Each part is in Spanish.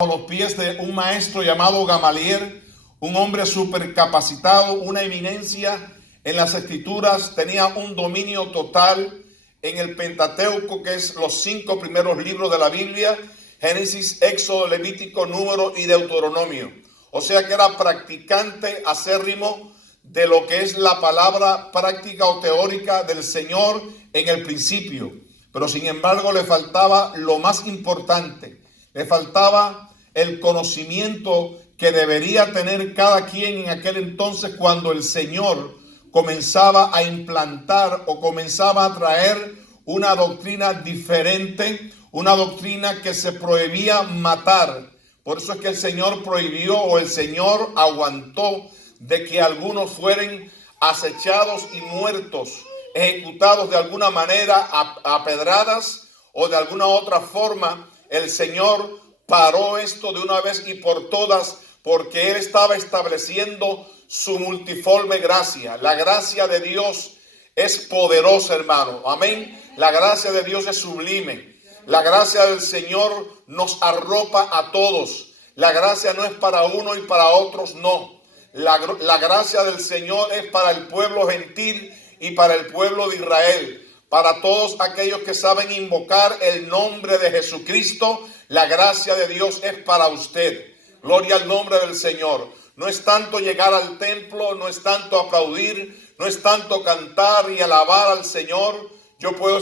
a los pies de un maestro llamado Gamaliel, un hombre súper capacitado, una eminencia en las escrituras, tenía un dominio total en el Pentateuco, que es los 5 primeros libros de la Biblia: Génesis, Éxodo, Levítico, Número y Deuteronomio. O sea que era practicante acérrimo de lo que es la palabra práctica o teórica del Señor en el principio. Pero sin embargo le faltaba lo más importante, le faltaba el conocimiento que debería tener cada quien en aquel entonces, cuando el Señor comenzaba a implantar o comenzaba a traer una doctrina diferente, una doctrina que se prohibía matar. Por eso es que el Señor prohibió, o el Señor aguantó, de que algunos fueran acechados y muertos, ejecutados de alguna manera a pedradas o de alguna otra forma. El Señor paró esto de una vez y por todas, porque Él estaba estableciendo su multiforme gracia. La gracia de Dios es poderosa, hermano. Amén. La gracia de Dios es sublime. La gracia del Señor nos arropa a todos. La gracia no es para uno y para otros no. La gracia del Señor es para el pueblo gentil y para el pueblo de Israel. Para todos aquellos que saben invocar el nombre de Jesucristo, la gracia de Dios es para usted. Gloria al nombre del Señor. No es tanto llegar al templo, no es tanto aplaudir, no es tanto cantar y alabar al Señor. Yo puedo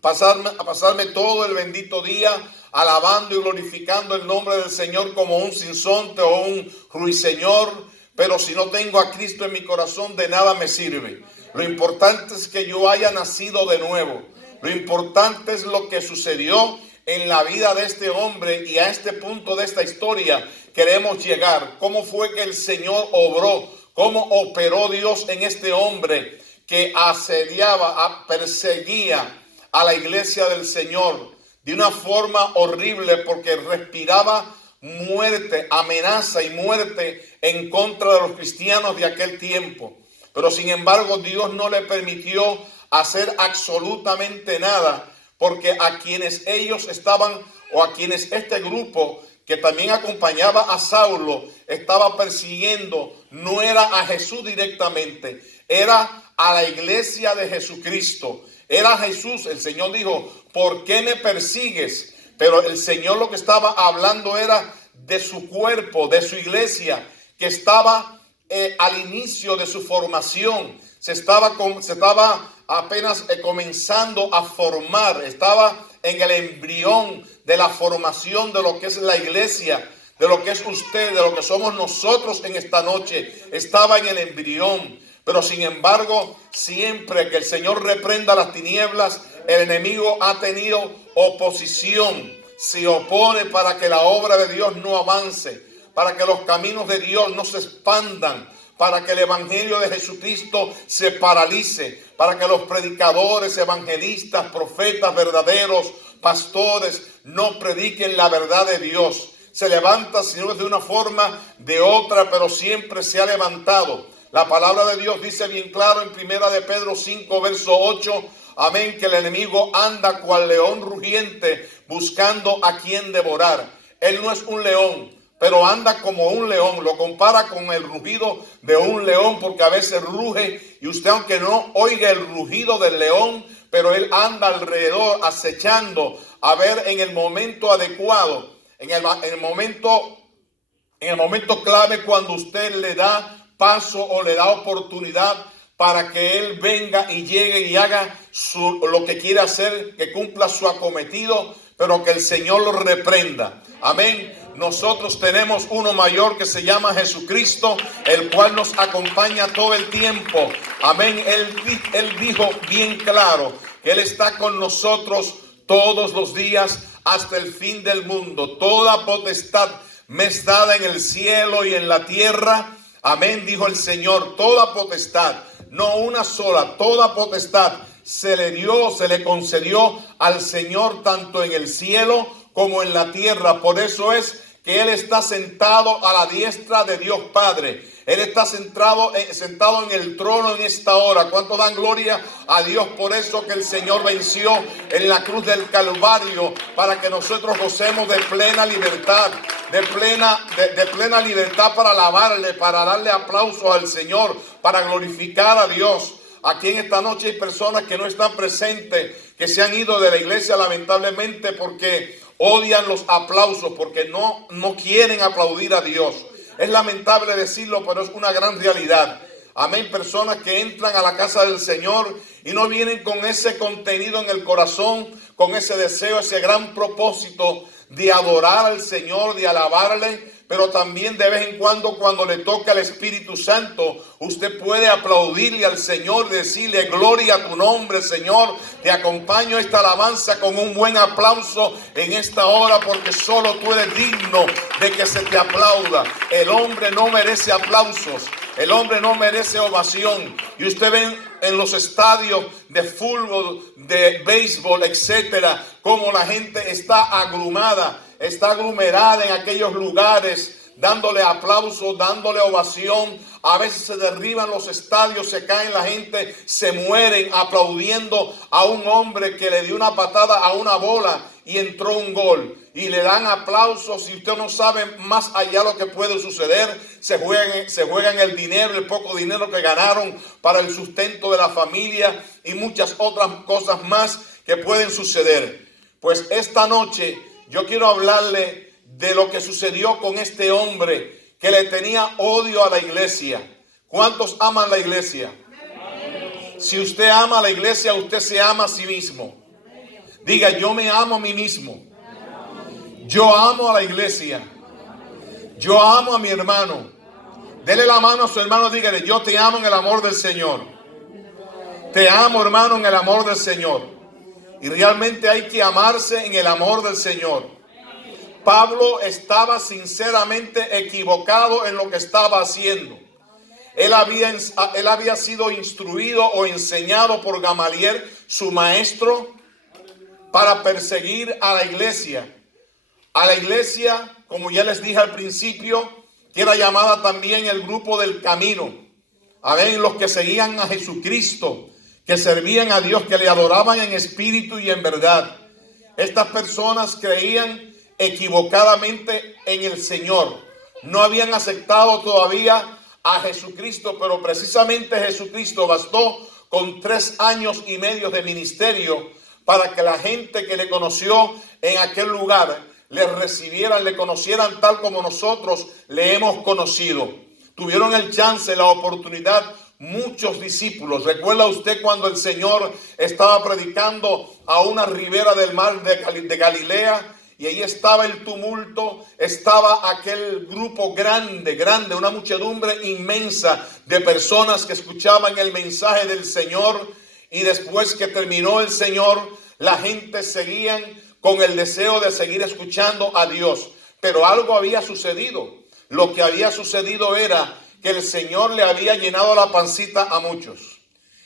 pasarme todo el bendito día alabando y glorificando el nombre del Señor como un sinsonte o un ruiseñor, pero si no tengo a Cristo en mi corazón, de nada me sirve. Lo importante es que yo haya nacido de nuevo. Lo importante es lo que sucedió en la vida de este hombre, y a este punto de esta historia queremos llegar. ¿Cómo fue que el Señor obró? ¿Cómo operó Dios en este hombre que asediaba, perseguía a la iglesia del Señor de una forma horrible, porque respiraba muerte, amenaza y muerte en contra de los cristianos de aquel tiempo? Pero sin embargo Dios no le permitió hacer absolutamente nada, porque a quienes ellos estaban, o a quienes este grupo que también acompañaba a Saulo estaba persiguiendo, no era a Jesús directamente, era a la iglesia de Jesucristo. Era Jesús. El Señor dijo: ¿por qué me persigues? Pero el Señor lo que estaba hablando era de su cuerpo, de su iglesia, que estaba al inicio de su formación. Se estaba apenas comenzando a formar, estaba en el embrión de la formación de lo que es la iglesia, de lo que es usted, de lo que somos nosotros en esta noche. Estaba en el embrión, pero sin embargo, siempre que el Señor reprenda las tinieblas, el enemigo ha tenido oposición. Se opone para que la obra de Dios no avance, para que los caminos de Dios no se expandan, para que el evangelio de Jesucristo se paralice, para que los predicadores, evangelistas, profetas verdaderos, pastores, no prediquen la verdad de Dios. Se levanta, si no es de una forma, de otra, pero siempre se ha levantado. La palabra de Dios dice bien claro en 1 de Pedro 5, verso 8, amén, que el enemigo anda cual león rugiente buscando a quien devorar. Él no es un león, pero anda como un león. Lo compara con el rugido de un león, porque a veces ruge y usted, aunque no oiga el rugido del león, pero él anda alrededor acechando a ver en el momento adecuado, en el momento clave, cuando usted le da paso o le da oportunidad para que él venga y llegue y haga lo que quiere hacer, que cumpla su acometido, pero que el Señor lo reprenda. Amén. Nosotros tenemos uno mayor que se llama Jesucristo, el cual nos acompaña todo el tiempo. Amén. Él dijo bien claro que Él está con nosotros todos los días hasta el fin del mundo. Toda potestad me es dada en el cielo y en la tierra. Amén, dijo el Señor. Toda potestad, no una sola, toda potestad se le concedió al Señor, tanto en el cielo como en la tierra. Por eso es que Él está sentado a la diestra de Dios Padre. Él está sentado en el trono en esta hora. ¿Cuánto dan gloria a Dios por eso que el Señor venció en la cruz del Calvario, para que nosotros gocemos de plena libertad? de plena libertad para alabarle, para darle aplauso al Señor, para glorificar a Dios. Aquí en esta noche hay personas que no están presentes, que se han ido de la iglesia lamentablemente porque odian los aplausos, porque no quieren aplaudir a Dios. Es lamentable decirlo, pero es una gran realidad. Amén. Personas que entran a la casa del Señor y no vienen con ese contenido en el corazón, con ese deseo, ese gran propósito de adorar al Señor, de alabarle. Pero también de vez en cuando le toca el Espíritu Santo, usted puede aplaudirle al Señor, decirle gloria a tu nombre, Señor. Te acompaño esta alabanza con un buen aplauso en esta hora, porque solo tú eres digno de que se te aplauda. El hombre no merece aplausos. El hombre no merece ovación. Y usted ve en los estadios de fútbol, de béisbol, etcétera, cómo la gente está agrumada, está aglomerada en aquellos lugares, dándole aplausos, dándole ovación. A veces se derriban los estadios, se caen la gente, se mueren aplaudiendo a un hombre que le dio una patada a una bola y entró un gol. Y le dan aplausos, y usted no sabe más allá lo que puede suceder. Se juegan el dinero, el poco dinero que ganaron para el sustento de la familia y muchas otras cosas más que pueden suceder. Pues esta noche yo quiero hablarle de lo que sucedió con este hombre que le tenía odio a la iglesia. ¿Cuántos aman la iglesia? Si usted ama a la iglesia, usted se ama a sí mismo. Diga, yo me amo a mí mismo. Yo amo a la iglesia. Yo amo a mi hermano. Dele la mano a su hermano, dígale, yo te amo en el amor del Señor. Te amo, hermano, en el amor del Señor. Y realmente hay que amarse en el amor del Señor. Pablo estaba sinceramente equivocado en lo que estaba haciendo. Él había sido instruido o enseñado por Gamaliel, su maestro, para perseguir a la iglesia. A la iglesia, como ya les dije al principio, que era llamada también el grupo del camino. Amén, los que seguían a Jesucristo, que servían a Dios, que le adoraban en espíritu y en verdad. Estas personas creían equivocadamente en el Señor. No habían aceptado todavía a Jesucristo, pero precisamente Jesucristo bastó con 3 años y medio de ministerio para que la gente que le conoció en aquel lugar le recibieran, le conocieran tal como nosotros le hemos conocido. Tuvieron el chance, la oportunidad, muchos discípulos. ¿Recuerda usted cuando el Señor estaba predicando a una ribera del mar de Galilea? Y ahí estaba el tumulto, estaba aquel grupo grande, una muchedumbre inmensa de personas que escuchaban el mensaje del Señor. Y después que terminó el Señor, la gente seguían con el deseo de seguir escuchando a Dios. Pero algo había sucedido. Lo que había sucedido era que el Señor le había llenado la pancita a muchos.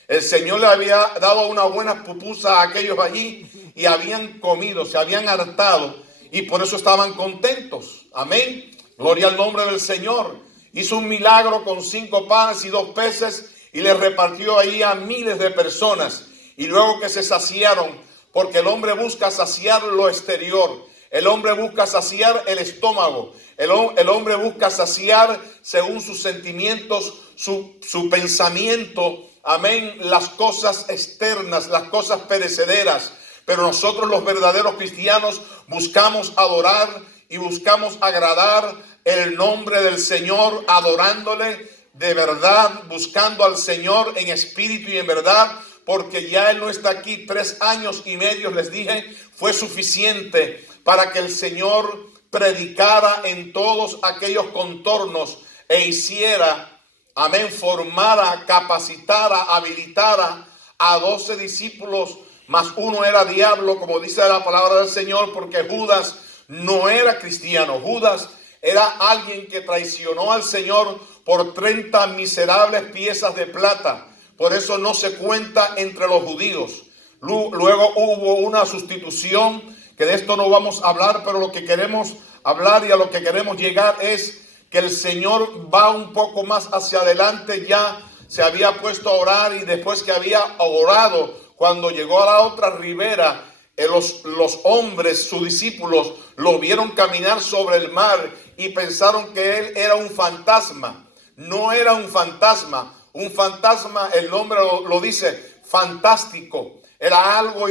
El Señor le había dado una buena pupusa a aquellos allí y habían comido, se habían hartado y por eso estaban contentos. Amén. Gloria al nombre del Señor. Hizo un milagro con 5 panes y 2 peces y le repartió ahí a miles de personas. Y luego que se saciaron, porque el hombre busca saciar lo exterior. El hombre busca saciar el estómago. El hombre busca saciar según sus sentimientos, su pensamiento. Amén. Las cosas externas, las cosas perecederas. Pero nosotros los verdaderos cristianos buscamos adorar y buscamos agradar el nombre del Señor, adorándole de verdad, buscando al Señor en espíritu y en verdad. Porque ya Él no está aquí. 3 años y medio, les dije, fue suficiente para que el Señor predicara en todos aquellos contornos e hiciera, amén, formara, capacitara, habilitara a 12 discípulos, más uno era diablo, como dice la palabra del Señor, porque Judas no era cristiano. Judas era alguien que traicionó al Señor por 30 miserables piezas de plata. Por eso no se cuenta entre los judíos. Luego hubo una sustitución, que de esto no vamos a hablar, pero lo que queremos hablar y a lo que queremos llegar es que el Señor va un poco más hacia adelante. Ya se había puesto a orar y después que había orado, cuando llegó a la otra ribera, los hombres, sus discípulos, lo vieron caminar sobre el mar y pensaron que él era un fantasma. No era un fantasma. Un fantasma, el nombre lo dice, fantástico. Era algo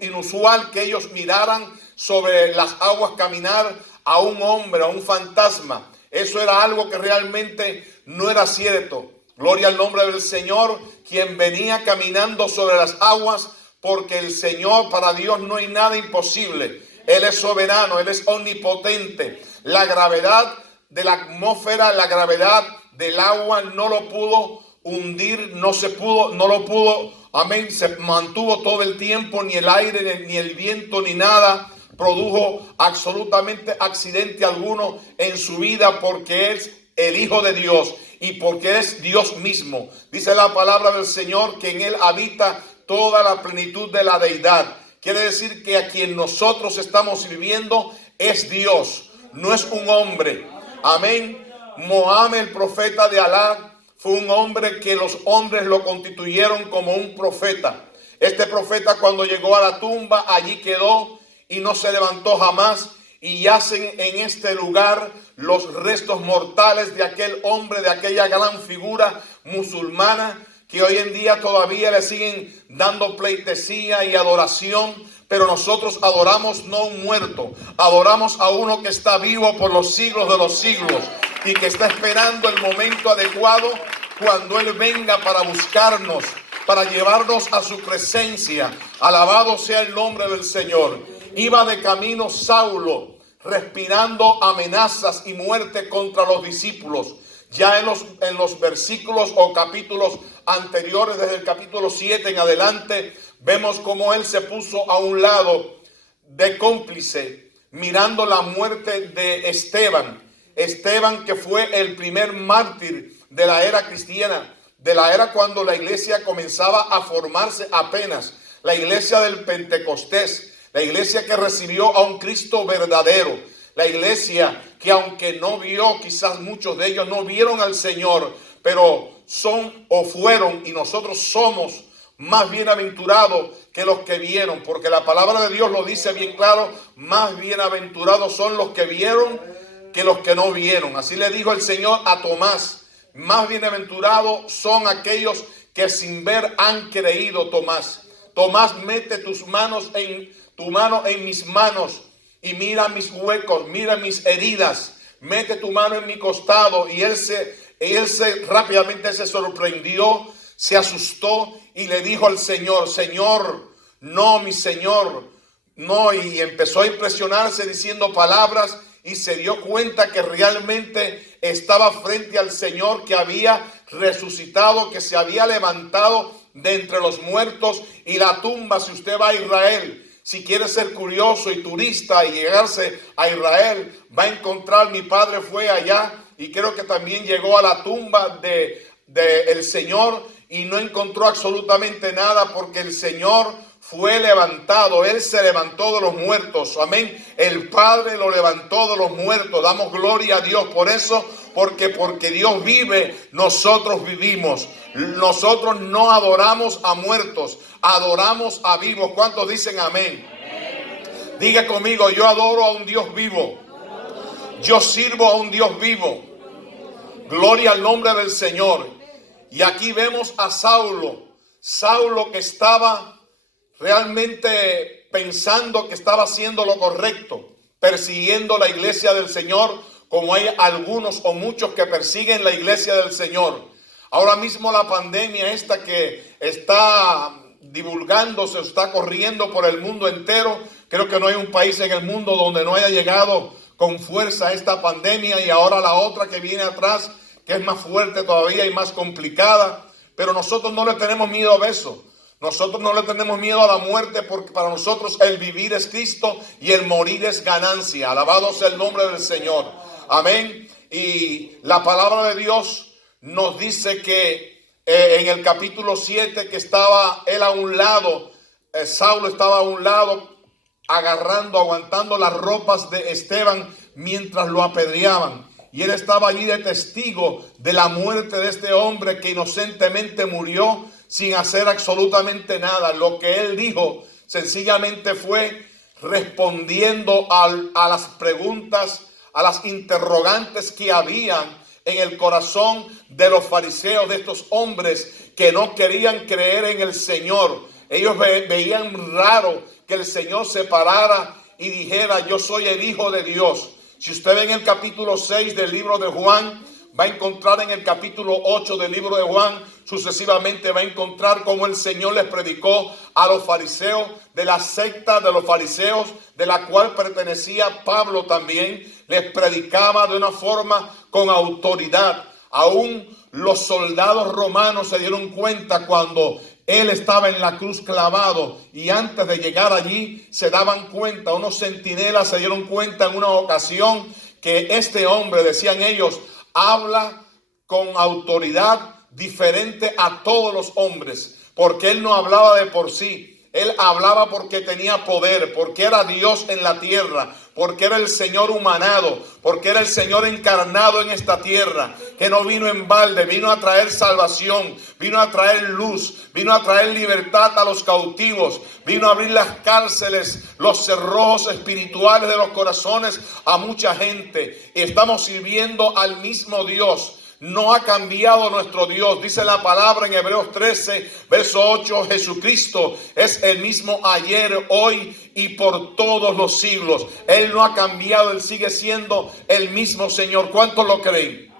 inusual que ellos miraran sobre las aguas caminar a un hombre, a un fantasma. Eso era algo que realmente no era cierto. Gloria al nombre del Señor, quien venía caminando sobre las aguas, porque el Señor, para Dios no hay nada imposible. Él es soberano, Él es omnipotente. La gravedad de la atmósfera, la gravedad del agua no lo pudo hundir, no lo pudo, amén, se mantuvo todo el tiempo, ni el aire, ni el viento, ni nada produjo absolutamente accidente alguno en su vida, porque es el Hijo de Dios y porque es Dios mismo. Dice la palabra del Señor que en Él habita toda la plenitud de la deidad. Quiere decir que a quien nosotros estamos sirviendo es Dios, no es un hombre. Amén. Mohammed, el profeta de Alá, fue un hombre que los hombres lo constituyeron como un profeta. Este profeta, cuando llegó a la tumba, allí quedó y no se levantó jamás. Y yacen en este lugar los restos mortales de aquel hombre, de aquella gran figura musulmana, que hoy en día todavía le siguen dando pleitesía y adoración. Pero nosotros adoramos no a un muerto, adoramos a uno que está vivo por los siglos de los siglos y que está esperando el momento adecuado cuando Él venga para buscarnos, para llevarnos a su presencia. Alabado sea el nombre del Señor. Iba de camino Saulo, respirando amenazas y muerte contra los discípulos. Ya en los versículos o capítulos anteriores, desde el capítulo 7 en adelante, vemos cómo él se puso a un lado de cómplice, mirando la muerte de Esteban. Esteban, que fue el primer mártir de la era cristiana, de la era cuando la iglesia comenzaba a formarse apenas, la iglesia del Pentecostés, la iglesia que recibió a un Cristo verdadero, la iglesia que aunque no vio, quizás muchos de ellos no vieron al Señor, pero son o fueron, y nosotros somos más bienaventurados que los que vieron, porque la palabra de Dios lo dice bien claro: más bienaventurados son los que vieron que los que no vieron. Así le dijo el Señor a Tomás: más bienaventurados son aquellos que sin ver han creído. Tomás, mete tu mano en mis manos y mira mis huecos, mira mis heridas, mete tu mano en mi costado. Y él rápidamente se sorprendió, se asustó y le dijo al Señor: Señor, no, mi Señor, no. Y empezó a impresionarse diciendo palabras y se dio cuenta que realmente estaba frente al Señor, que había resucitado, que se había levantado de entre los muertos. Y la tumba, si usted va a Israel, si quiere ser curioso y turista y llegarse a Israel, va a encontrar, mi padre fue allá y creo que también llegó a la tumba de el Señor y no encontró absolutamente nada, porque el Señor fue levantado. Él se levantó de los muertos. Amén. El Padre lo levantó de los muertos. Damos gloria a Dios por eso, porque Dios vive, nosotros vivimos. Nosotros no adoramos a muertos, adoramos a vivos. ¿Cuántos dicen amén? Amén. Diga conmigo: yo adoro a un Dios vivo. Yo sirvo a un Dios vivo. Gloria al nombre del Señor. Y aquí vemos a Saulo que estaba realmente pensando que estaba haciendo lo correcto, persiguiendo la iglesia del Señor, como hay algunos o muchos que persiguen la iglesia del Señor. Ahora mismo la pandemia esta que está divulgándose, está corriendo por el mundo entero. Creo que no hay un país en el mundo donde no haya llegado con fuerza esta pandemia, y ahora la otra que viene atrás, que es más fuerte todavía y más complicada. Pero nosotros no le tenemos miedo a eso. Nosotros no le tenemos miedo a la muerte, porque para nosotros el vivir es Cristo y el morir es ganancia. Alabado sea el nombre del Señor. Amén. Y la palabra de Dios nos dice que en el capítulo 7 que estaba él a un lado, Saulo estaba a un lado aguantando las ropas de Esteban mientras lo apedreaban. Y él estaba allí de testigo de la muerte de este hombre que inocentemente murió sin hacer absolutamente nada. Lo que él dijo sencillamente fue respondiendo a las preguntas, a las interrogantes que habían en el corazón de los fariseos, de estos hombres que no querían creer en el Señor. Ellos veían raro que el Señor se parara y dijera: yo soy el Hijo de Dios. Si usted ve en el capítulo 6 del libro de Juan, va a encontrar en el capítulo 8 del libro de Juan, sucesivamente va a encontrar cómo el Señor les predicó a los fariseos, de la secta de los fariseos, de la cual pertenecía Pablo también. Les predicaba de una forma con autoridad. Aún los soldados romanos se dieron cuenta cuando él estaba en la cruz clavado, y antes de llegar allí se daban cuenta, unos centinelas se dieron cuenta en una ocasión que este hombre, decían ellos, habla con autoridad diferente a todos los hombres, porque él no hablaba de por sí. Él hablaba porque tenía poder, porque era Dios en la tierra, porque era el Señor humanado, porque era el Señor encarnado en esta tierra, que no vino en balde, vino a traer salvación, vino a traer luz, vino a traer libertad a los cautivos, vino a abrir las cárceles, los cerrojos espirituales de los corazones a mucha gente. Y estamos sirviendo al mismo Dios. No ha cambiado nuestro Dios. Dice la palabra en Hebreos 13, verso 8, Jesucristo es el mismo ayer, hoy y por todos los siglos. Él no ha cambiado, Él sigue siendo el mismo Señor. ¿Cuántos lo creen?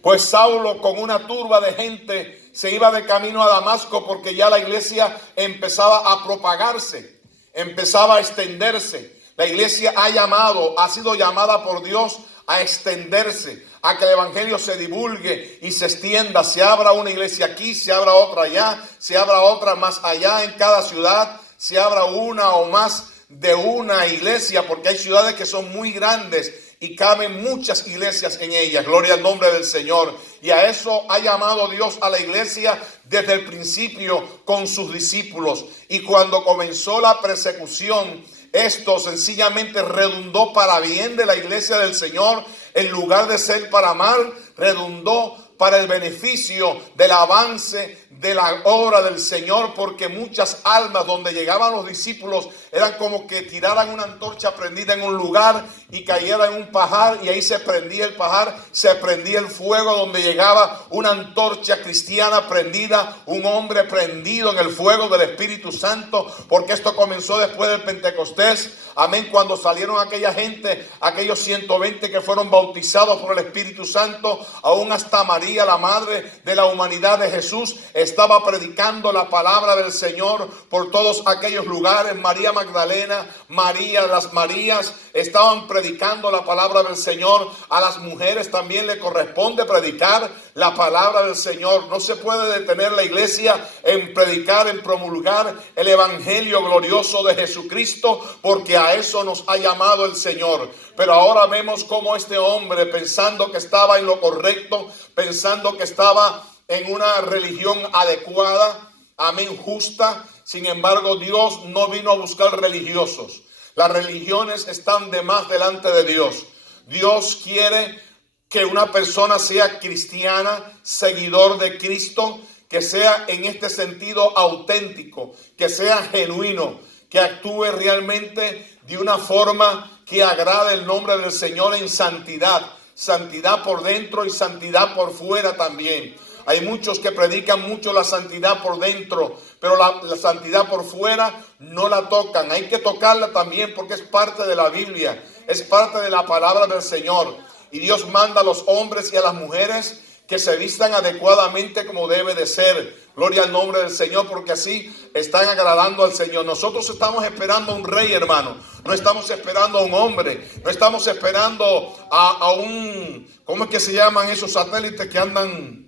Pues Saulo, con una turba de gente, se iba de camino a Damasco, porque ya la iglesia empezaba a propagarse, empezaba a extenderse. La iglesia ha sido llamada por Dios a extenderse, a que el evangelio se divulgue y se extienda. Se abra una iglesia aquí, se abra otra allá, se abra otra más allá en cada ciudad, se abra una o más de una iglesia, porque hay ciudades que son muy grandes y caben muchas iglesias en ellas. Gloria al nombre del Señor. Y a eso ha llamado Dios a la iglesia desde el principio con sus discípulos. Y cuando comenzó la persecución, esto sencillamente redundó para bien de la iglesia del Señor. En lugar de ser para mal, redundó para el beneficio del avance de la obra del Señor, porque muchas almas, donde llegaban los discípulos, eran como que tiraran una antorcha prendida en un lugar y cayera en un pajar, y ahí se prendía el pajar, se prendía el fuego. Donde llegaba una antorcha cristiana prendida, un hombre prendido en el fuego del Espíritu Santo, porque esto comenzó después del Pentecostés. Amén. Cuando salieron aquella gente, aquellos 120 que fueron bautizados por el Espíritu Santo, aún hasta María, la madre de la humanidad de Jesús, estaba predicando la palabra del Señor por todos aquellos lugares. María Magdalena, María, las Marías estaban predicando la palabra del Señor. A las mujeres también le corresponde predicar la palabra del Señor. No se puede detener la iglesia en predicar, en promulgar el evangelio glorioso de Jesucristo, porque a eso nos ha llamado el Señor. Pero ahora vemos cómo este hombre, pensando que estaba en lo correcto, pensando que estaba en una religión adecuada, amén, justa. Sin embargo, Dios no vino a buscar religiosos. Las religiones están de más delante de Dios. Dios quiere que una persona sea cristiana, seguidor de Cristo, que sea en este sentido auténtico, que sea genuino, que actúe realmente de una forma que agrade el nombre del Señor en santidad. Santidad por dentro y santidad por fuera también. Hay muchos que predican mucho la santidad por dentro, pero la santidad por fuera no la tocan. Hay que tocarla también, porque es parte de la Biblia, es parte de la palabra del Señor. Y Dios manda a los hombres y a las mujeres que se vistan adecuadamente como debe de ser. Gloria al nombre del Señor, porque así están agradando al Señor. Nosotros estamos esperando a un rey, hermano. No estamos esperando a un hombre. No estamos esperando a un... ¿Cómo es que se llaman esos satélites que andan?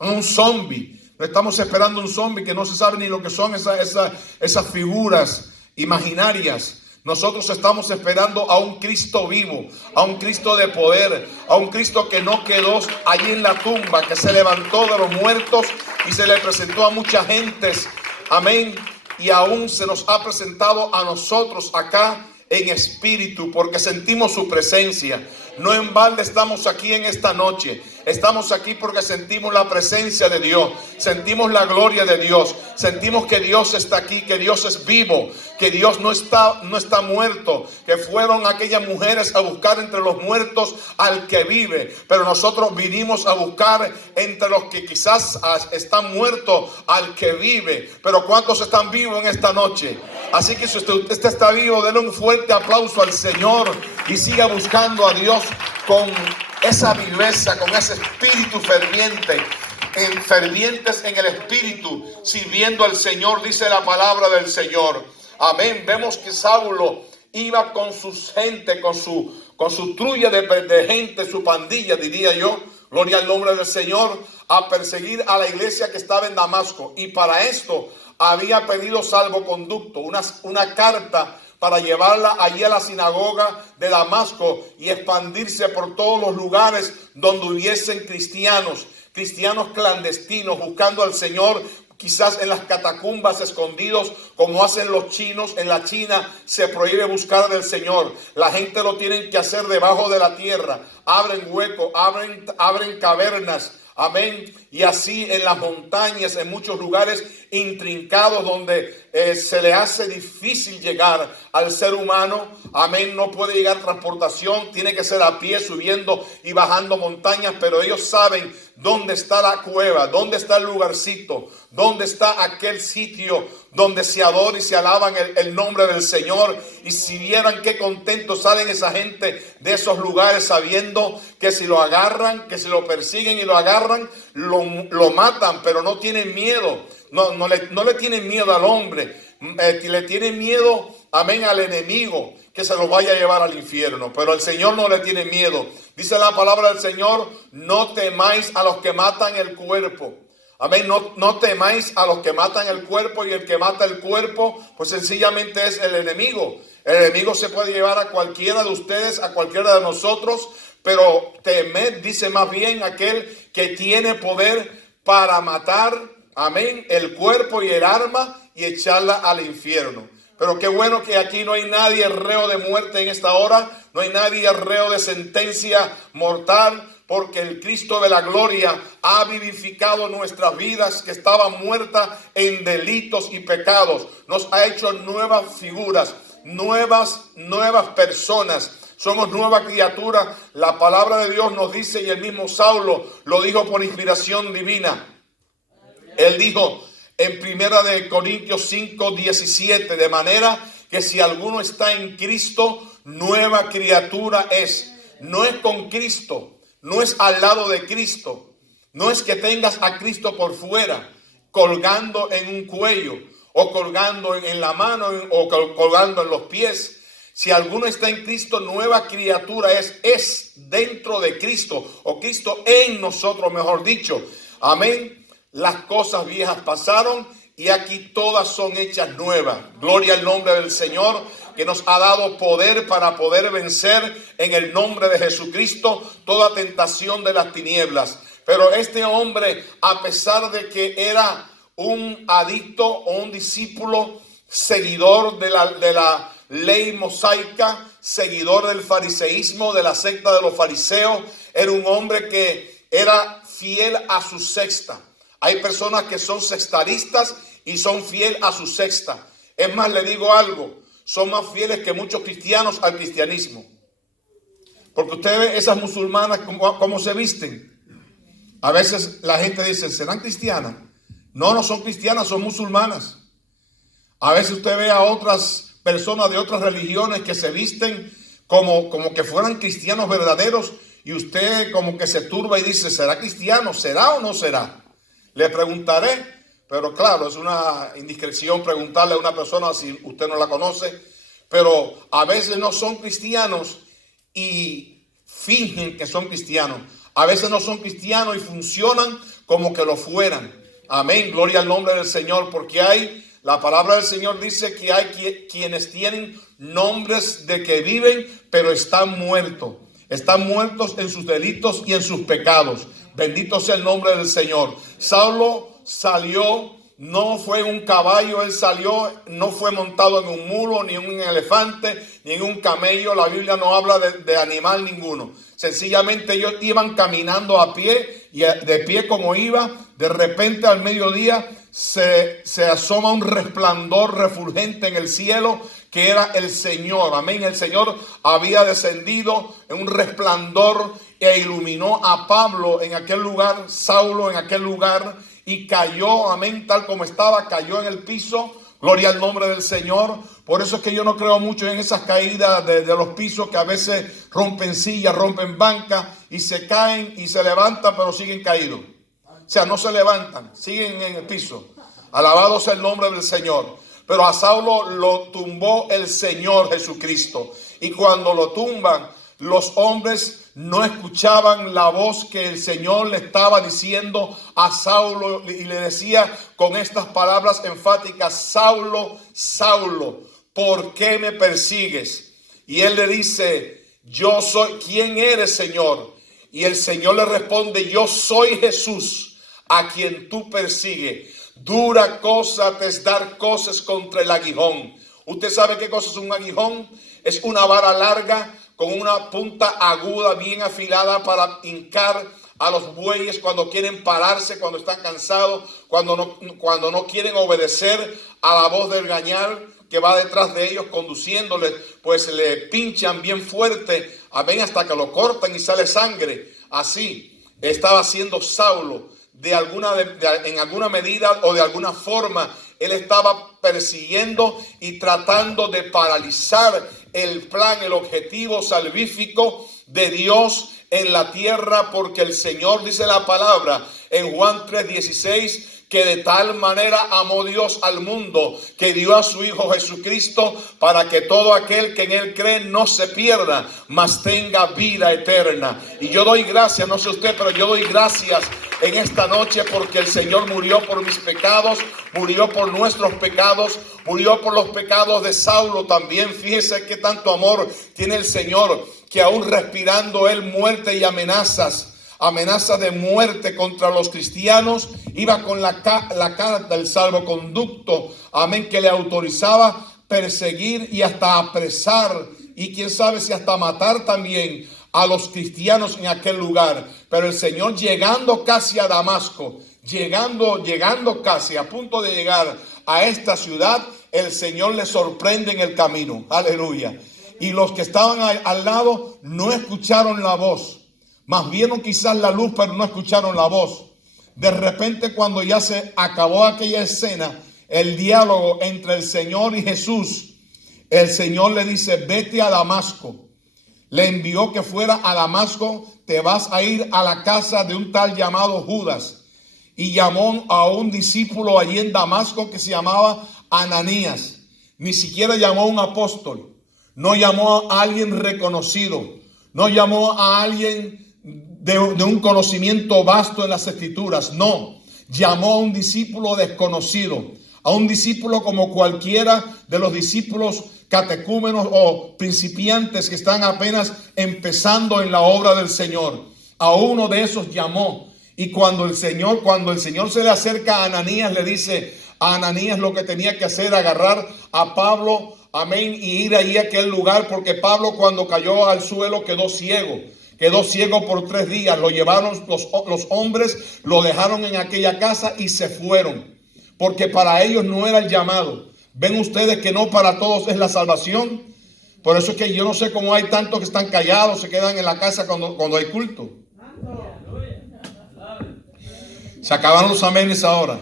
Un zombie. No estamos esperando un zombie que no se sabe ni lo que son esas figuras imaginarias. Nosotros estamos esperando a un Cristo vivo, a un Cristo de poder, a un Cristo que no quedó allí en la tumba, que se levantó de los muertos y se le presentó a muchas gentes. Amén. Y aún se nos ha presentado a nosotros acá en espíritu, porque sentimos su presencia. No en balde estamos aquí en esta noche. Estamos aquí porque sentimos la presencia de Dios, sentimos la gloria de Dios, sentimos que Dios está aquí, que Dios es vivo, que Dios no está muerto, que fueron aquellas mujeres a buscar entre los muertos al que vive, pero nosotros vinimos a buscar entre los que quizás están muertos al que vive. Pero ¿cuántos están vivos en esta noche? Así que si usted está vivo, denle un fuerte aplauso al Señor y siga buscando a Dios con esa viveza, con ese espíritu ferviente, fervientes en el espíritu, sirviendo al Señor, dice la palabra del Señor. Amén. Vemos que Saulo iba con su gente, con su trulla de gente, su pandilla, diría yo, gloria al nombre del Señor, a perseguir a la iglesia que estaba en Damasco. Y para esto había pedido salvoconducto, una carta para llevarla allí a la sinagoga de Damasco y expandirse por todos los lugares donde hubiesen cristianos clandestinos buscando al Señor, quizás en las catacumbas escondidos, como hacen los chinos. En la China se prohíbe buscar del Señor. La gente lo tienen que hacer debajo de la tierra. Abren huecos, abren cavernas. Amén. Y así en las montañas, en muchos lugares intrincados donde se le hace difícil llegar al ser humano. Amén. No puede llegar transportación, tiene que ser a pie, subiendo y bajando montañas. Pero ellos saben dónde está la cueva, dónde está el lugarcito, dónde está aquel sitio donde se adora y se alaban el nombre del Señor. Y si vieran qué contentos salen esa gente de esos lugares, sabiendo que si lo agarran, que si lo persiguen y lo agarran, lo matan, pero no tienen miedo. No le tienen miedo al hombre, le tienen miedo, amén, al enemigo, que se lo vaya a llevar al infierno. Pero el Señor no le tiene miedo. Dice la palabra del Señor: no temáis a los que matan el cuerpo. Amén. No temáis a los que matan el cuerpo, y el que mata el cuerpo, pues sencillamente es el enemigo. El enemigo se puede llevar a cualquiera de ustedes, a cualquiera de nosotros, pero temed, dice más bien, aquel que tiene poder para matar, amén, el cuerpo y el alma y echarla al infierno. Pero qué bueno que aquí no hay nadie reo de muerte en esta hora, no hay nadie reo de sentencia mortal, porque el Cristo de la gloria ha vivificado nuestras vidas que estaban muertas en delitos y pecados. Nos ha hecho nuevas figuras, nuevas personas. Somos nueva criatura. La palabra de Dios nos dice, y el mismo Saulo lo dijo por inspiración divina. Él dijo en 1 Corintios 5:17, de manera que si alguno está en Cristo, nueva criatura es. No es con Cristo, no es al lado de Cristo, no es que tengas a Cristo por fuera, colgando en un cuello, o colgando en la mano, o colgando en los pies. Si alguno está en Cristo, nueva criatura es dentro de Cristo, o Cristo en nosotros, mejor dicho. Amén. Las cosas viejas pasaron y aquí todas son hechas nuevas. Gloria al nombre del Señor, que nos ha dado poder para poder vencer en el nombre de Jesucristo toda tentación de las tinieblas. Pero este hombre, a pesar de que era un adicto o un discípulo, seguidor de la ley mosaica, seguidor del fariseísmo, de la secta de los fariseos, era un hombre que era fiel a su secta. Hay personas que son sectaristas y son fieles a su secta. Es más, le digo algo, son más fieles que muchos cristianos al cristianismo. Porque usted ve esas musulmanas cómo se visten. A veces la gente dice, ¿serán cristianas? No son cristianas, son musulmanas. A veces usted ve a otras personas de otras religiones que se visten como que fueran cristianos verdaderos, y usted como que se turba y dice, ¿será cristiano? ¿Será o no será? Le preguntaré, pero claro, es una indiscreción preguntarle a una persona si usted no la conoce, pero a veces no son cristianos y fingen que son cristianos. A veces no son cristianos y funcionan como que lo fueran. Amén, gloria al nombre del Señor, porque la palabra del Señor dice que hay quienes tienen nombres de que viven, pero están muertos. Están muertos en sus delitos y en sus pecados. Bendito sea el nombre del Señor. Saulo salió no fue en un caballo, él salió, no fue montado en un mulo, ni en un elefante, ni en un camello. La Biblia no habla de animal ninguno. Sencillamente ellos iban caminando a pie, y de pie como iba, de repente al mediodía se asoma un resplandor refulgente en el cielo, que era el Señor. Amén. El Señor había descendido en un resplandor e iluminó a Pablo en aquel lugar, Saulo en aquel lugar, y cayó, amén, tal como estaba, cayó en el piso. Gloria al nombre del Señor. Por eso es que yo no creo mucho en esas caídas de los pisos, que a veces rompen sillas, rompen bancas y se caen y se levantan, pero siguen caídos. O sea, no se levantan, siguen en el piso. Alabado sea el nombre del Señor. Pero a Saulo lo tumbó el Señor Jesucristo. Y cuando lo tumban, los hombres no escuchaban la voz que el Señor le estaba diciendo a Saulo, y le decía con estas palabras enfáticas: Saulo, Saulo, ¿por qué me persigues? Y él le dice: yo soy. ¿Quién eres, Señor? Y el Señor le responde: yo soy Jesús, a quien tú persigues. Dura cosa te es dar coces contra el aguijón. ¿Usted sabe qué cosa es un aguijón? Es una vara larga con una punta aguda bien afilada para hincar a los bueyes cuando quieren pararse, cuando están cansados, cuando no quieren obedecer a la voz del gañal que va detrás de ellos conduciéndoles, pues le pinchan bien fuerte, amén, hasta que lo cortan y sale sangre. Así estaba haciendo Saulo. En alguna medida o de alguna forma, él estaba persiguiendo y tratando de paralizar el plan, el objetivo salvífico de Dios en la tierra, porque el Señor dice la palabra en Juan 3:16, que de tal manera amó Dios al mundo, que dio a su Hijo Jesucristo, para que todo aquel que en él cree no se pierda, mas tenga vida eterna. Y yo doy gracias, no sé usted, pero yo doy gracias en esta noche, porque el Señor murió por mis pecados, murió por nuestros pecados, murió por los pecados de Saulo también. Fíjese qué tanto amor tiene el Señor, que aún respirando él muerte y amenaza de muerte contra los cristianos, iba con la carta del salvoconducto, amén, que le autorizaba perseguir y hasta apresar, y quién sabe si hasta matar también a los cristianos en aquel lugar. Pero el Señor, llegando casi a Damasco, llegando casi a punto de llegar a esta ciudad, el Señor le sorprende en el camino. Aleluya. Y los que estaban al lado no escucharon la voz. Más vieron quizás la luz, pero no escucharon la voz. De repente, cuando ya se acabó aquella escena, el diálogo entre el Señor y Jesús, el Señor le dice: vete a Damasco. Le envió que fuera a Damasco. Te vas a ir a la casa de un tal llamado Judas. Y llamó a un discípulo allí en Damasco que se llamaba Ananías. Ni siquiera llamó a un apóstol. No llamó a alguien reconocido. No llamó a alguien de un conocimiento vasto en las Escrituras. No, llamó a un discípulo desconocido, a un discípulo como cualquiera de los discípulos catecúmenos o principiantes que están apenas empezando en la obra del Señor. A uno de esos llamó. Y cuando el Señor se le acerca a Ananías, le dice a Ananías lo que tenía que hacer: agarrar a Pablo, amén, y ir ahí a aquel lugar, porque Pablo, cuando cayó al suelo, quedó ciego por 3 días. Lo llevaron los hombres, lo dejaron en aquella casa y se fueron, porque para ellos no era el llamado. Ven ustedes que no para todos es la salvación. Por eso es que yo no sé cómo hay tantos que están callados, se quedan en la casa cuando hay culto. Se acabaron los amenes ahora.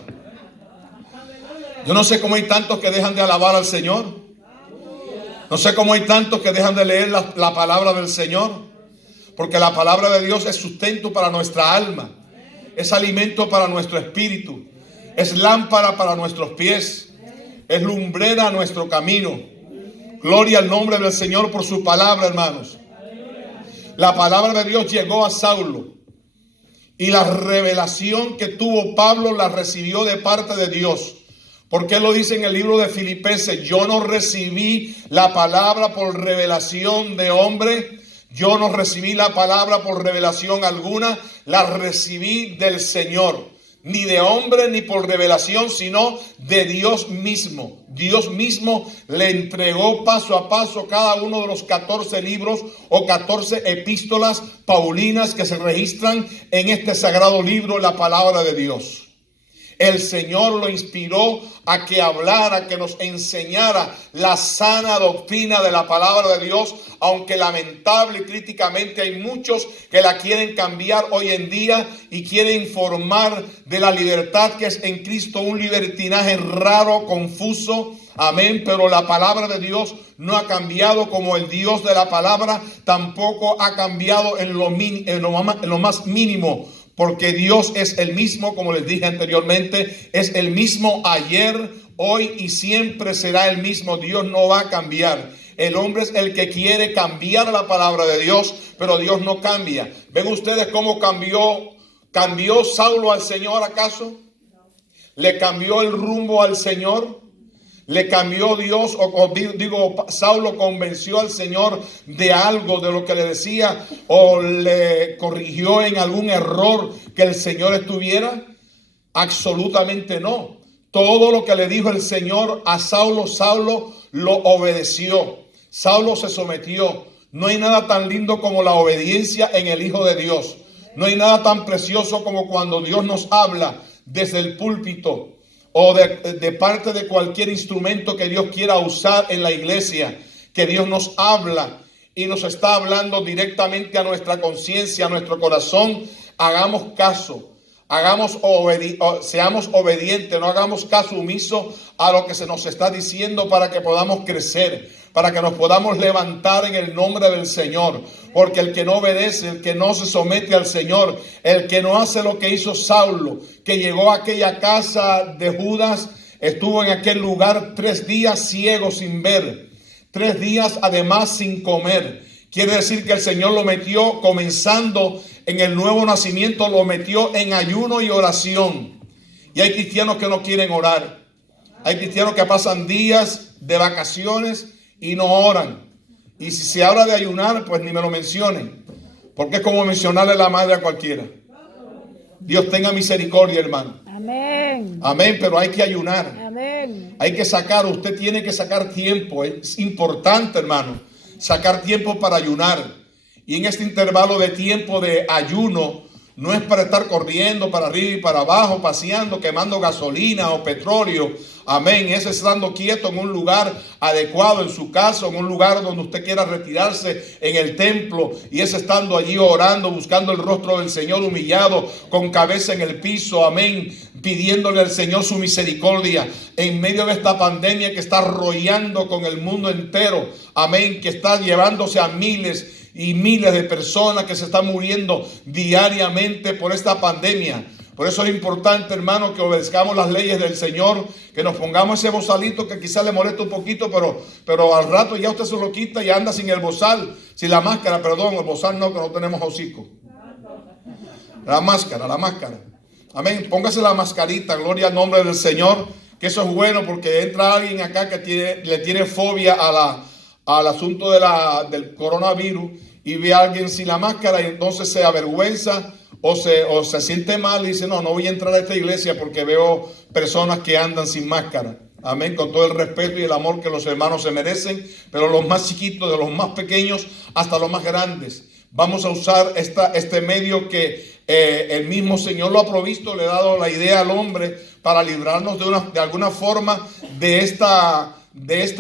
Yo no sé cómo hay tantos que dejan de alabar al Señor. No sé cómo hay tantos que dejan de leer la palabra del Señor. Porque la palabra de Dios es sustento para nuestra alma, es alimento para nuestro espíritu, es lámpara para nuestros pies, es lumbrera a nuestro camino. Gloria al nombre del Señor por su palabra, hermanos. La palabra de Dios llegó a Saulo, y la revelación que tuvo Pablo la recibió de parte de Dios. Porque lo dice en el libro de Filipenses: yo no recibí la palabra por revelación de hombre. Yo no recibí la palabra por revelación alguna, la recibí del Señor. ni de hombre ni por revelación, sino de Dios mismo. Dios mismo le entregó paso a paso cada uno de los 14 libros o 14 epístolas paulinas que se registran en este sagrado libro, la palabra de Dios. El Señor lo inspiró a que hablara, que nos enseñara la sana doctrina de la palabra de Dios, aunque lamentable y críticamente hay muchos que la quieren cambiar hoy en día y quieren informar de la libertad que es en Cristo, un libertinaje raro, confuso. Amén, pero la palabra de Dios no ha cambiado, como el Dios de la palabra tampoco ha cambiado en lo más mínimo. Porque Dios es el mismo, como les dije anteriormente, es el mismo ayer, hoy y siempre será el mismo. Dios no va a cambiar. El hombre es el que quiere cambiar la palabra de Dios, pero Dios no cambia. ¿Ven ustedes cómo cambió Saulo al Señor acaso? ¿Le cambió el rumbo al Señor? ¿Le cambió Dios Saulo convenció al Señor de algo, de lo que le decía, o le corrigió en algún error que el Señor estuviera? Absolutamente no. Todo lo que le dijo el Señor a Saulo, Saulo lo obedeció. Saulo se sometió. No hay nada tan lindo como la obediencia en el Hijo de Dios. No hay nada tan precioso como cuando Dios nos habla desde el púlpito o de parte de cualquier instrumento que Dios quiera usar en la iglesia, que Dios nos habla y nos está hablando directamente a nuestra conciencia, a nuestro corazón. Hagamos caso, seamos obedientes, no hagamos caso omiso a lo que se nos está diciendo para que podamos crecer, para que nos podamos levantar en el nombre del Señor. Porque el que no obedece, el que no se somete al Señor, el que no hace lo que hizo Saulo, que llegó a aquella casa de Judas, estuvo en aquel lugar 3 días ciego sin ver, 3 días además sin comer. Quiere decir que el Señor lo metió, comenzando en el nuevo nacimiento, lo metió en ayuno y oración. Y hay cristianos que no quieren orar. Hay cristianos que pasan días de vacaciones y no oran. Y si se habla de ayunar, pues ni me lo mencionen, porque es como mencionarle la madre a cualquiera. Dios tenga misericordia, hermano. Amén. Amén, pero hay que ayunar. Amén. Hay que usted tiene que sacar tiempo. Es importante, hermano, sacar tiempo para ayunar. Y en este intervalo de tiempo de ayuno, no es para estar corriendo para arriba y para abajo, paseando, quemando gasolina o petróleo. Amén. Es estando quieto en un lugar adecuado, en su casa, en un lugar donde usted quiera retirarse en el templo. Y es estando allí orando, buscando el rostro del Señor, humillado, con cabeza en el piso. Amén. Pidiéndole al Señor su misericordia en medio de esta pandemia que está arrollando con el mundo entero. Amén. Que está llevándose a miles y miles de personas que se están muriendo diariamente por esta pandemia. Por eso es importante, hermano, que obedezcamos las leyes del Señor, que nos pongamos ese bozalito que quizás le molesta un poquito, pero al rato ya usted se lo quita y anda sin el bozal, sin la máscara, perdón, el bozal no, que no tenemos hocico. La máscara. Amén, póngase la mascarita, gloria al nombre del Señor, que eso es bueno, porque entra alguien acá que le tiene fobia al asunto del coronavirus y ve a alguien sin la máscara y entonces se avergüenza o se siente mal y dice, no voy a entrar a esta iglesia porque veo personas que andan sin máscara. Amén, con todo el respeto y el amor que los hermanos se merecen, pero los más chiquitos, de los más pequeños hasta los más grandes. Vamos a usar este medio que el mismo Señor lo ha provisto, le ha dado la idea al hombre para librarnos de alguna forma de esta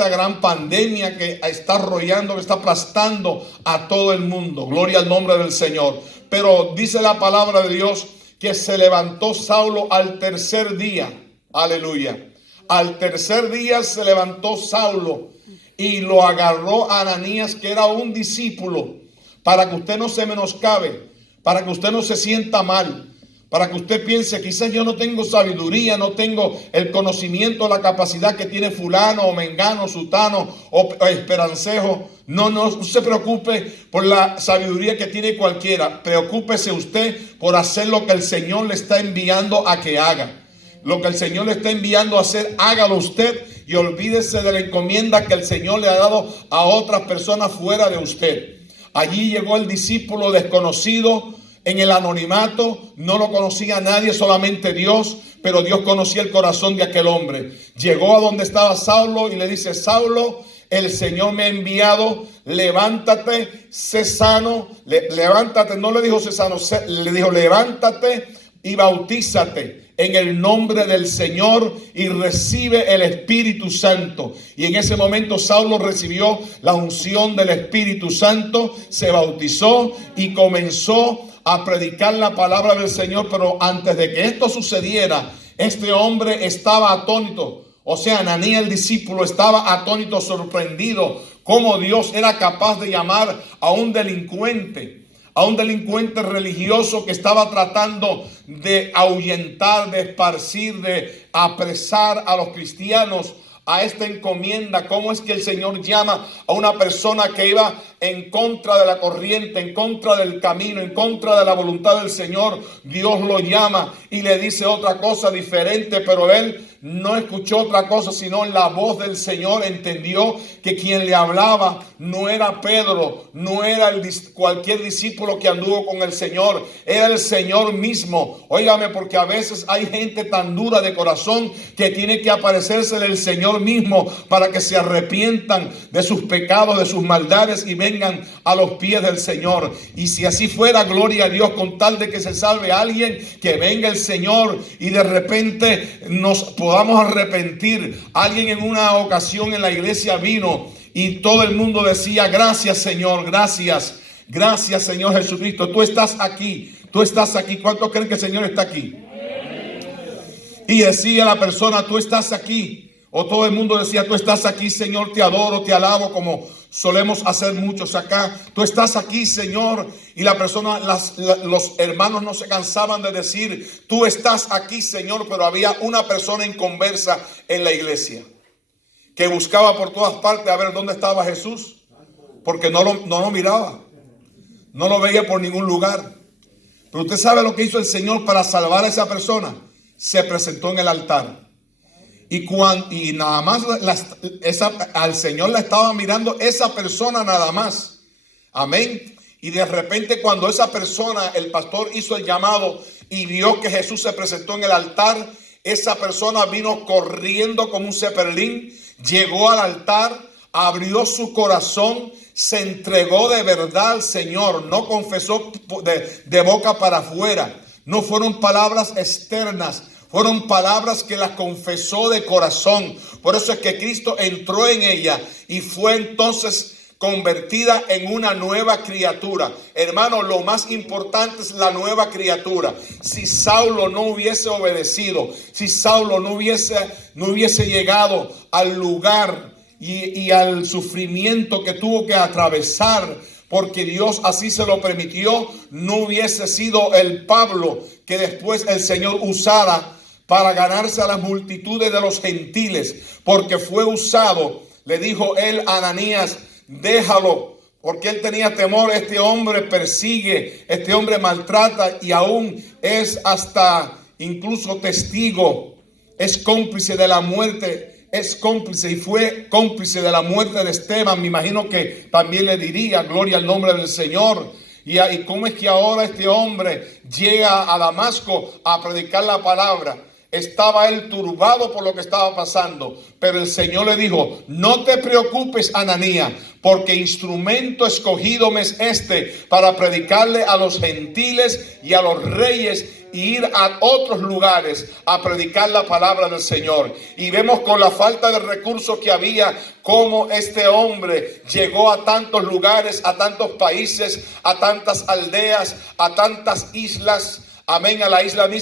gran pandemia que está arrollando, que está aplastando a todo el mundo. Gloria al nombre del Señor. Pero dice la palabra de Dios que se levantó Saulo al 3er día. Aleluya. Al 3er día se levantó Saulo y lo agarró a Ananías, que era un discípulo, para que usted no se menoscabe, para que usted no se sienta mal, para que usted piense, quizás yo no tengo sabiduría, no tengo el conocimiento, la capacidad que tiene fulano o mengano, sutano o esperancejo. No se preocupe por la sabiduría que tiene cualquiera. Preocúpese usted por hacer lo que el Señor le está enviando a que haga. Lo que el Señor le está enviando a hacer, hágalo usted y olvídese de la encomienda que el Señor le ha dado a otras personas fuera de usted. Allí llegó el discípulo desconocido en el anonimato, no lo conocía nadie, solamente Dios, pero Dios conocía el corazón de aquel hombre. Llegó a donde estaba Saulo y le dice: Saulo, el Señor me ha enviado, levántate, sé sano. Levántate, no le dijo sé sano, le dijo levántate y bautízate en el nombre del Señor y recibe el Espíritu Santo. Y en ese momento Saulo recibió la unción del Espíritu Santo, se bautizó y comenzó a predicar la palabra del Señor. Pero antes de que esto sucediera, este hombre estaba atónito. O sea, Ananías el discípulo estaba atónito, sorprendido, cómo Dios era capaz de llamar a un delincuente religioso que estaba tratando de ahuyentar, de esparcir, de apresar a los cristianos a esta encomienda. ¿Cómo es que el Señor llama a una persona que iba en contra de la corriente, en contra del camino, en contra de la voluntad del Señor? Dios lo llama y le dice otra cosa diferente, pero él no escuchó otra cosa sino la voz del Señor. Entendió que quien le hablaba no era Pedro, no era cualquier discípulo que anduvo con el Señor, era el Señor mismo. Óigame, porque a veces hay gente tan dura de corazón que tiene que aparecerse el Señor mismo para que se arrepientan de sus pecados, de sus maldades y vengan a los pies del Señor. Y si así fuera, gloria a Dios, con tal de que se salve alguien, que venga el Señor y de repente nos podamos arrepentir. Alguien en una ocasión en la iglesia vino y todo el mundo decía: gracias Señor, gracias, gracias Señor Jesucristo, tú estás aquí, tú estás aquí. ¿Cuántos creen que el Señor está aquí? Y decía la persona: tú estás aquí. O todo el mundo decía: tú estás aquí, Señor, te adoro, te alabo, como solemos hacer muchos acá. Tú estás aquí, Señor. Y la persona, los hermanos no se cansaban de decir: tú estás aquí, Señor. Pero había una persona inconversa en la iglesia que buscaba por todas partes a ver dónde estaba Jesús, porque no lo miraba, no lo veía por ningún lugar. Pero usted sabe lo que hizo el Señor para salvar a esa persona. Se presentó en el altar. Y nada más al Señor la estaba mirando esa persona nada más. Amén. Y de repente, cuando esa persona, el pastor hizo el llamado y vio que Jesús se presentó en el altar, esa persona vino corriendo como un zeppelin, llegó al altar, abrió su corazón, se entregó de verdad al Señor, no confesó de boca para afuera, no fueron palabras externas, fueron palabras que las confesó de corazón. Por eso es que Cristo entró en ella y fue entonces convertida en una nueva criatura. Hermano, lo más importante es la nueva criatura. Si Saulo no hubiese obedecido, si Saulo no hubiese llegado al lugar y al sufrimiento que tuvo que atravesar, porque Dios así se lo permitió, no hubiese sido el Pablo que después el Señor usara para ganarse a las multitudes de los gentiles, porque fue usado. Le dijo él a Ananías: déjalo, porque él tenía temor. Este hombre persigue, este hombre maltrata y aún es hasta incluso testigo, es cómplice de la muerte, es cómplice y fue cómplice de la muerte de Esteban. Me imagino que también le diría: gloria al nombre del Señor. Y cómo es que ahora este hombre llega a Damasco a predicar la palabra. Estaba él turbado por lo que estaba pasando, pero el Señor le dijo: no te preocupes, Ananías, porque instrumento escogido me es para predicarle a los gentiles y a los reyes, y ir a otros lugares a predicar la palabra del Señor. Y vemos, con la falta de recursos que había, cómo este hombre llegó a tantos lugares, a tantos países, a tantas aldeas, a tantas islas. Amén, a la isla misma